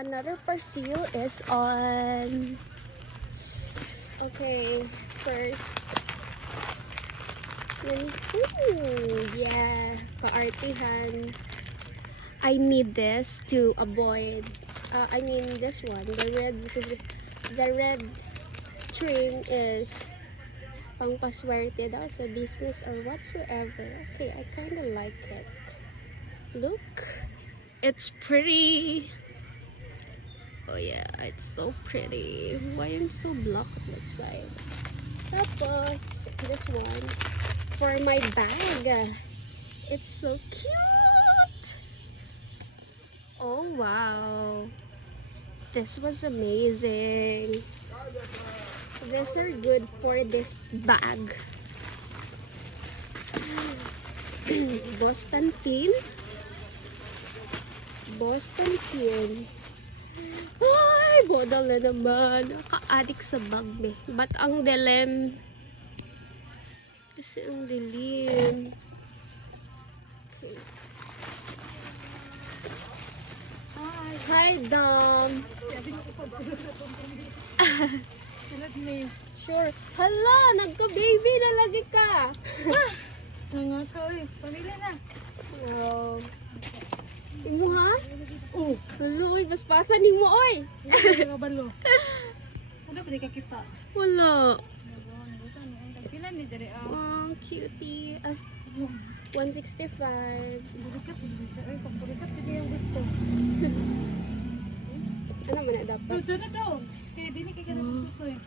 another parcel is on. Okay, first. Yeah, paartihan. I need this to avoid. I mean this one, the red, because the red string is pang paswerte daw sa business or whatsoever. Okay, I kind of like it. Look, it's pretty. Oh yeah, it's so pretty. Why I'm so black on that side? Tapos, this one for my bag. It's so cute. Oh wow, this was amazing. These are good for this bag. Boston pin. Boston pin. Ay, bodal na naman. Ka-addict sa bag, be. Ba't ang dilim? Kasi ang dilim. Okay. Hi, Dom. Sure. Hala, nagka-baby na lagi ka. Nangaka, oy. Pamilya na. Wow. Imo ha? Oh, luloy, baspasan ni mo, oy. Ano ba balo? Ano pa di ka kita? Wala. Pilan ni dere ah. Oh, cutie. As 165. Burikat ni siya. Ay, pagurikat hindi yung gusto. Ano man na dapat? Pero na daw. Kaya dili kay kanang gusto eh.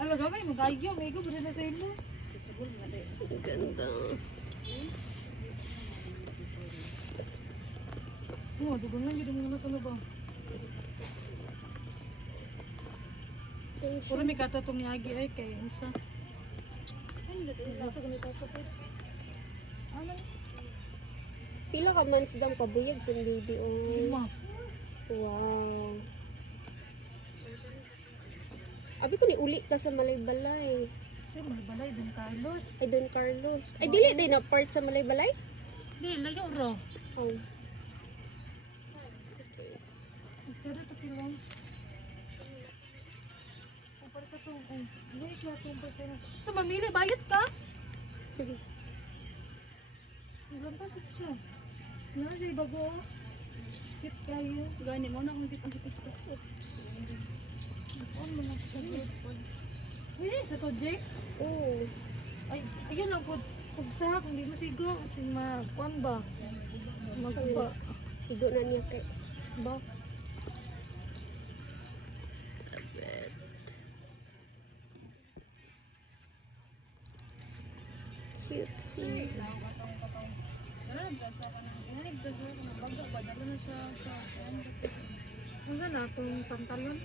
Ala gamay mo gayo, may go na sa imo. Ang ganda. Oh, dugon lang gyud mo na kuno ba? Puro mi kato tong yagi ay kay unsa. Ano? Pila ka months daw kabuyag sa baby, oh. Lima. Wow. Abi ko ni uli ka sa Malaybalay. Siya mo balay Don Carlos. Ay, Don Carlos. Ay, dili din na part sa Malaybalay? Di layo ro. Oh. Pero to pilon. Para sa tong wait na tong person. Sa mamili bayad ka? Ilan pa siya? Na siya bago. Kit kayo. Gani mo na kung kit ang sakit ko. Oops. Ano mo na siya? Wala sa ko Jake. Oh. Ay, ayun lang po. Pugsa, kung di mo sigo, kasi ma-kuan ba? Magpa. Igo na niya kay. Ba? Cutesy. Ano na itong pantalon?